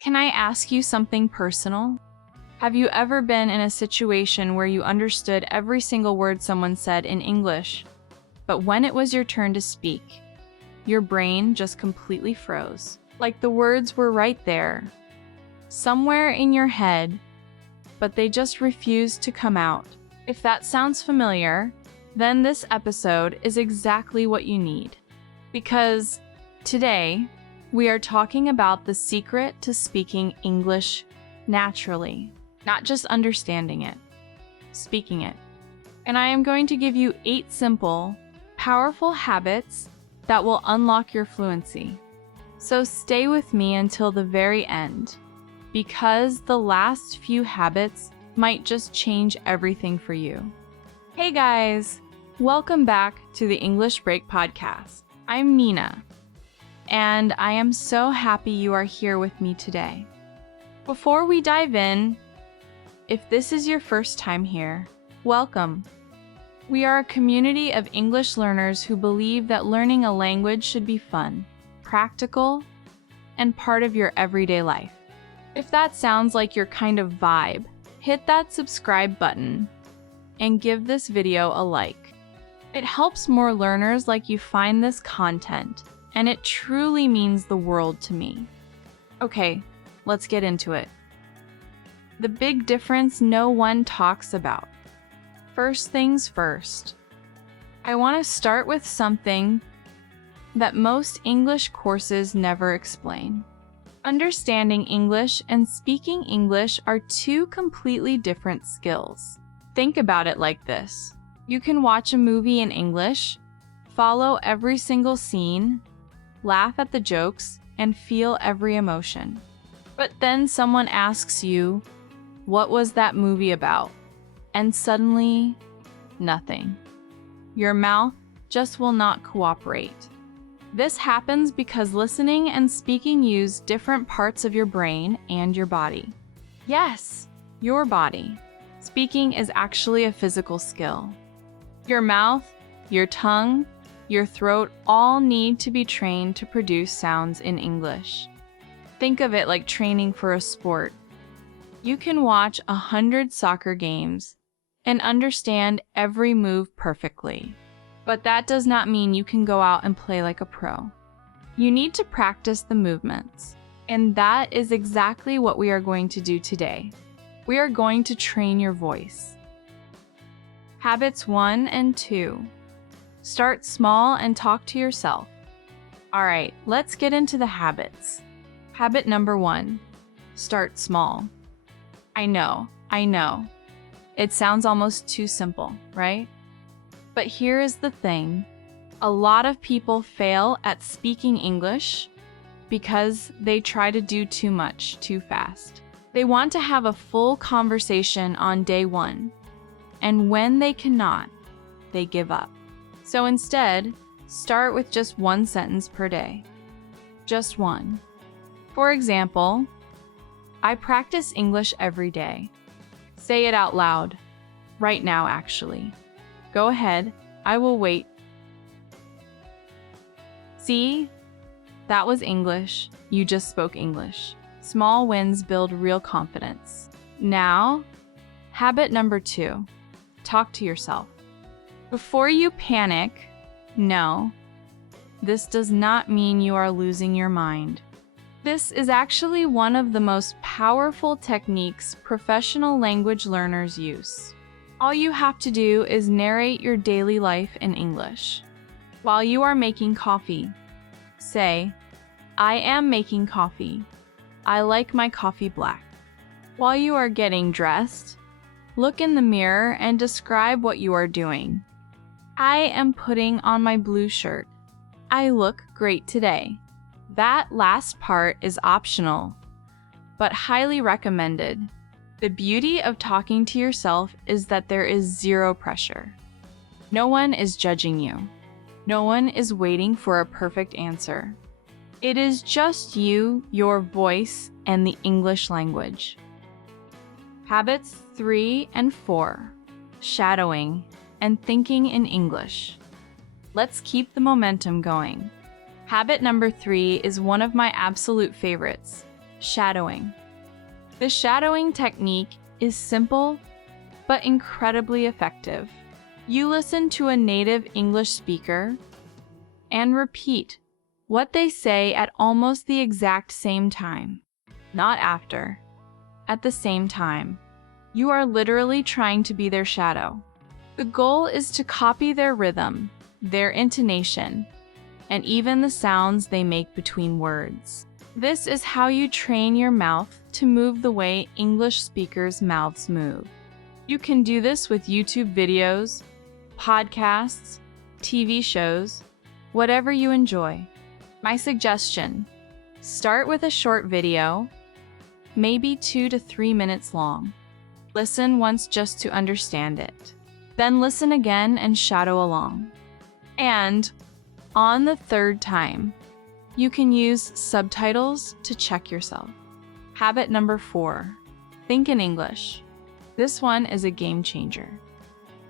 Can I ask you something personal? Have you ever been in a situation where you understood every single word someone said in English, but when it was your turn to speak, your brain just completely froze? Like the words were right there, somewhere in your head, but they just refused to come out. If that sounds familiar, then this episode is exactly what you need. Because today, we are talking about the secret to speaking English naturally, not just understanding it, speaking it. And I am going to give you 8 simple, powerful habits that will unlock your fluency. So stay with me until the very end, because the last few habits might just change everything for you. Hey guys, welcome back to the English Break Podcast. I'm Nina, and I am so happy you are here with me today. Before we dive in, if this is your first time here, welcome. We are a community of English learners who believe that learning a language should be fun, practical, and part of your everyday life. If that sounds like your kind of vibe, hit that subscribe button and give this video a like. It helps more learners like you find this content, and it truly means the world to me. Okay, let's get into it. The big difference no one talks about. First things first. I want to start with something that most English courses never explain. Understanding English and speaking English are 2 completely different skills. Think about it like this. You can watch a movie in English, follow every single scene, laugh at the jokes, and feel every emotion. But then someone asks you, what was that movie about? And suddenly, nothing. Your mouth just will not cooperate. This happens because listening and speaking use different parts of your brain and your body. Yes, your body. Speaking is actually a physical skill. Your mouth, your tongue, your throat all need to be trained to produce sounds in English. Think of it like training for a sport. You can watch 100 soccer games and understand every move perfectly. But that does not mean you can go out and play like a pro. You need to practice the movements. And that is exactly what we are going to do today. We are going to train your voice. Habits 1 and 2. Start small and talk to yourself. All right, let's get into the habits. Habit number 1. Start small. I know. It sounds almost too simple, right? But here is the thing. A lot of people fail at speaking English because they try to do too much too fast. They want to have a full conversation on day 1, and when they cannot, they give up. So instead, start with just 1 sentence per day. Just 1. For example, I practice English every day. Say it out loud. Right now, actually. Go ahead, I will wait. See? That was English. You just spoke English. Small wins build real confidence. Now, habit number 2. Talk to yourself. Before you panic, no, this does not mean you are losing your mind. This is actually one of the most powerful techniques professional language learners use. All you have to do is narrate your daily life in English. While you are making coffee, say, I am making coffee. I like my coffee black. While you are getting dressed, look in the mirror and describe what you are doing. I am putting on my blue shirt. I look great today. That last part is optional, but highly recommended. The beauty of talking to yourself is that there is 0 pressure. No one is judging you. No one is waiting for a perfect answer. It is just you, your voice, and the English language. Habits 3 and 4. Shadowing and thinking in English. Let's keep the momentum going. Habit number 3 is one of my absolute favorites. Shadowing. The shadowing technique is simple but incredibly effective. You listen to a native English speaker and repeat what they say at almost the exact same time. Not after. At the same time. You are literally trying to be their shadow. The goal is to copy their rhythm, their intonation, and even the sounds they make between words. This is how you train your mouth to move the way English speakers' mouths move. You can do this with YouTube videos, podcasts, TV shows, whatever you enjoy. My suggestion: start with a short video, maybe 2 to 3 minutes long. Listen once just to understand it. Then listen again and shadow along. And on the third time, you can use subtitles to check yourself. Habit number 4, think in English. This one is a game changer.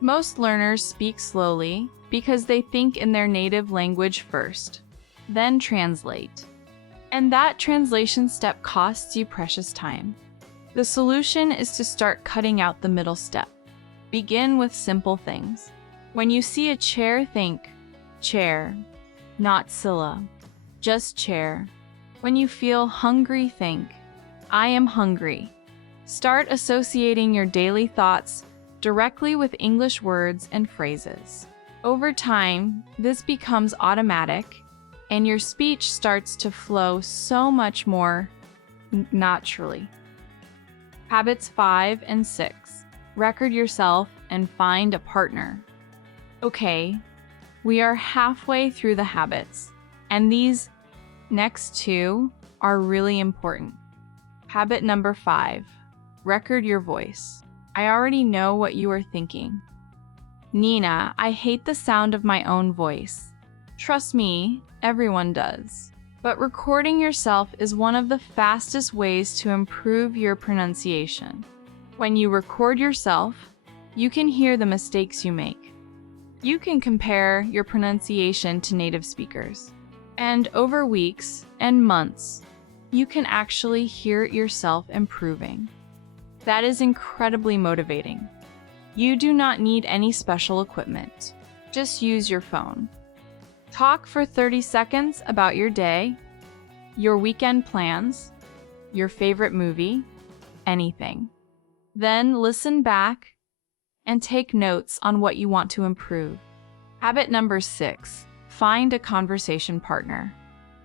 Most learners speak slowly because they think in their native language first, then translate. And that translation step costs you precious time. The solution is to start cutting out the middle step. Begin with simple things. When you see a chair, think chair, not Scylla, just chair. When you feel hungry, think I am hungry. Start associating your daily thoughts directly with English words and phrases. Over time, this becomes automatic, and your speech starts to flow so much more naturally. Habits 5 and 6. Record yourself and find a partner. Okay, we are halfway through the habits, and these next 2 are really important. Habit number 5. Record your voice. I already know what you are thinking. Nina, I hate the sound of my own voice. Trust me, everyone does. But recording yourself is one of the fastest ways to improve your pronunciation. When you record yourself, you can hear the mistakes you make. You can compare your pronunciation to native speakers. And over weeks and months, you can actually hear yourself improving. That is incredibly motivating. You do not need any special equipment. Just use your phone. Talk for 30 seconds about your day, your weekend plans, your favorite movie, anything. Then listen back and take notes on what you want to improve. Habit number 6, find a conversation partner.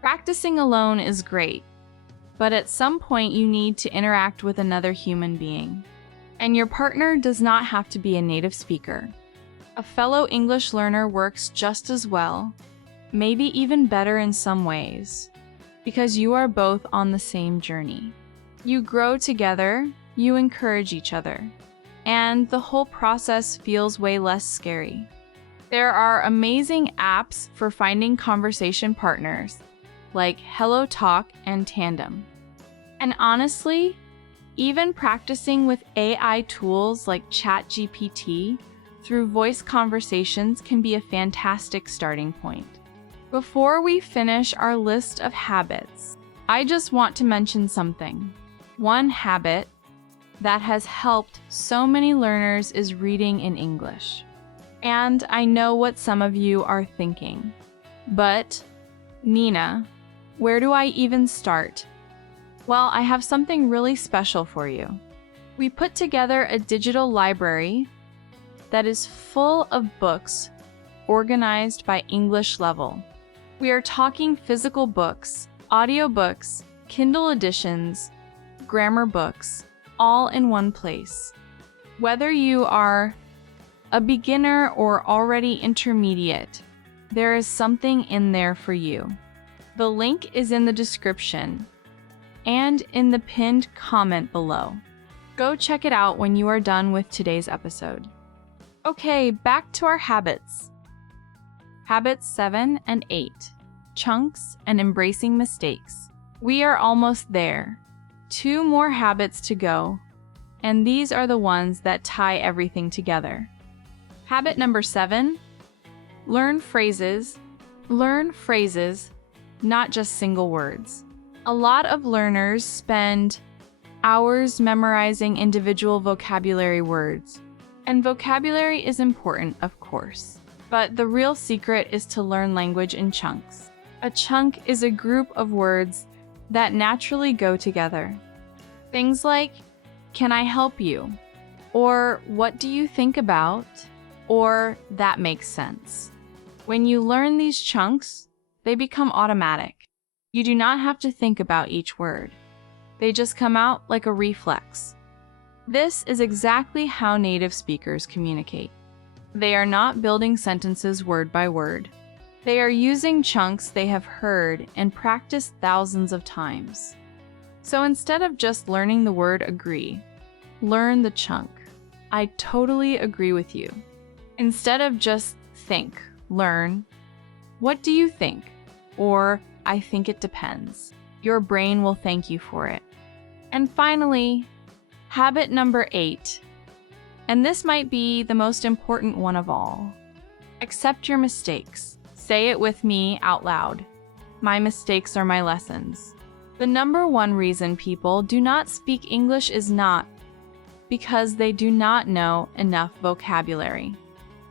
Practicing alone is great, but at some point you need to interact with another human being. And your partner does not have to be a native speaker. A fellow English learner works just as well, maybe even better in some ways, because you are both on the same journey. You grow together, you encourage each other, and the whole process feels way less scary. There are amazing apps for finding conversation partners, like Hello Talk and Tandem. And honestly, even practicing with AI tools like ChatGPT through voice conversations can be a fantastic starting point. Before we finish our list of habits, I just want to mention something. One habit that has helped so many learners is reading in English. And I know what some of you are thinking. But, Nina, where do I even start? Well, I have something really special for you. We put together a digital library that is full of books organized by English level. We are talking physical books, audiobooks, Kindle editions, grammar books, all in one place. Whether you are a beginner or already intermediate, there is something in there for you. The link is in the description and in the pinned comment below. Go check it out when you are done with today's episode. Okay, back to our habits. Habits 7 and 8, chunks and embracing mistakes. We are almost there. 2 more habits to go, and these are the ones that tie everything together. Habit number 7, learn phrases. Learn phrases, not just single words. A lot of learners spend hours memorizing individual vocabulary words. And vocabulary is important, of course. But the real secret is to learn language in chunks. A chunk is a group of words that naturally go together. Things like, "Can I help you?" Or "What do you think about?" Or "That makes sense." When you learn these chunks, they become automatic. You do not have to think about each word. They just come out like a reflex. This is exactly how native speakers communicate. They are not building sentences word by word. They are using chunks they have heard and practiced thousands of times. So instead of just learning the word agree, learn the chunk. I totally agree with you. Instead of just think, learn, "What do you think?" or "I think it depends." Your brain will thank you for it. And finally, habit number 8. And this might be the most important one of all. Accept your mistakes. Say it with me out loud. My mistakes are my lessons. The number one reason people do not speak English is not because they do not know enough vocabulary.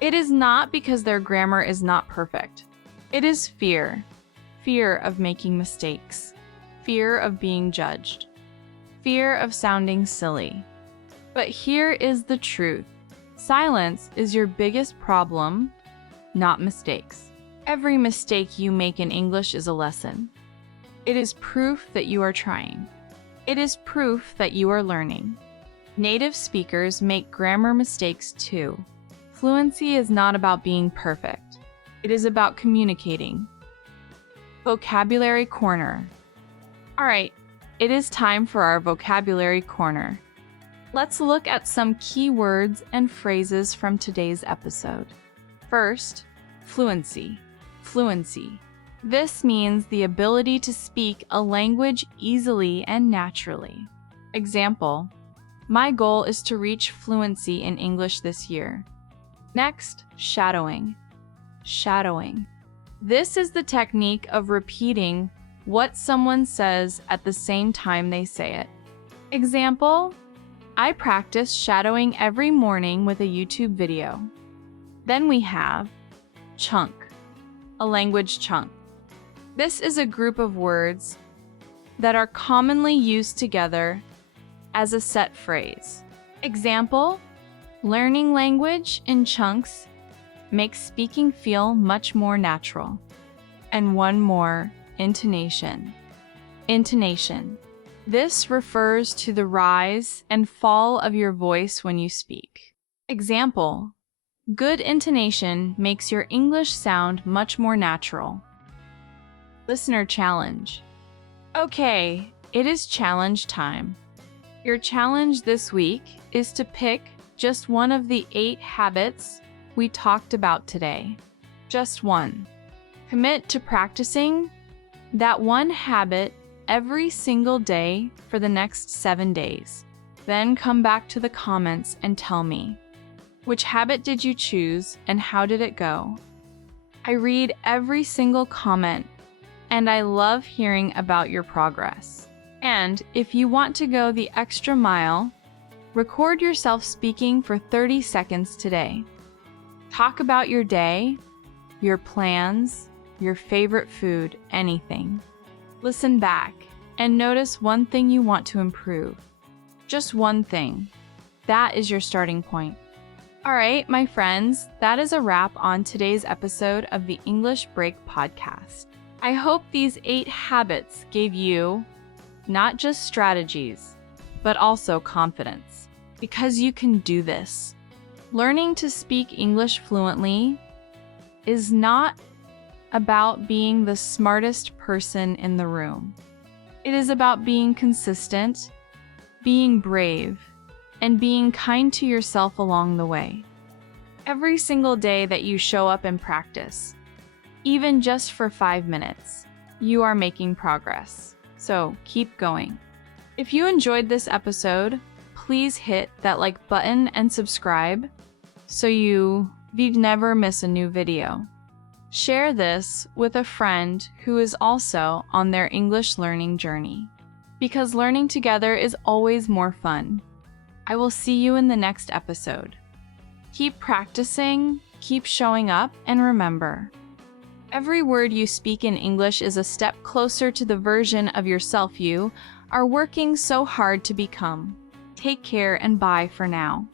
It is not because their grammar is not perfect. It is fear. Fear of making mistakes. Fear of being judged. Fear of sounding silly. But here is the truth. Silence is your biggest problem, not mistakes. Every mistake you make in English is a lesson. It is proof that you are trying. It is proof that you are learning. Native speakers make grammar mistakes too. Fluency is not about being perfect. It is about communicating. Vocabulary Corner. All right, it is time for our Vocabulary Corner. Let's look at some key words and phrases from today's episode. First, fluency. Fluency. This means the ability to speak a language easily and naturally. Example, my goal is to reach fluency in English this year. Next, shadowing. Shadowing. This is the technique of repeating what someone says at the same time they say it. Example, I practice shadowing every morning with a YouTube video. Then we have chunk, a language chunk. This is a group of words that are commonly used together as a set phrase. Example, learning language in chunks makes speaking feel much more natural. And one more, intonation. Intonation. This refers to the rise and fall of your voice when you speak. Example, good intonation makes your English sound much more natural. Listener challenge. Okay, it is challenge time. Your challenge this week is to pick just one of the 8 habits we talked about today. Just one. Commit to practicing that one habit every single day for the next 7 days. Then come back to the comments and tell me, which habit did you choose and how did it go? I read every single comment and I love hearing about your progress. And if you want to go the extra mile, record yourself speaking for 30 seconds today. Talk about your day, your plans, your favorite food, anything. Listen back and notice one thing you want to improve. Just one thing. That is your starting point. All right, my friends, that is a wrap on today's episode of the English Break podcast. I hope these 8 habits gave you not just strategies, but also confidence, because you can do this. Learning to speak English fluently is not about being the smartest person in the room. It is about being consistent, being brave, and being kind to yourself along the way. Every single day that you show up and practice, even just for 5 minutes, you are making progress. So keep going. If you enjoyed this episode, please hit that like button and subscribe so you never miss a new video. Share this with a friend who is also on their English learning journey, because learning together is always more fun. I will see you in the next episode. Keep practicing, keep showing up, and remember, every word you speak in English is a step closer to the version of yourself you are working so hard to become. Take care and bye for now.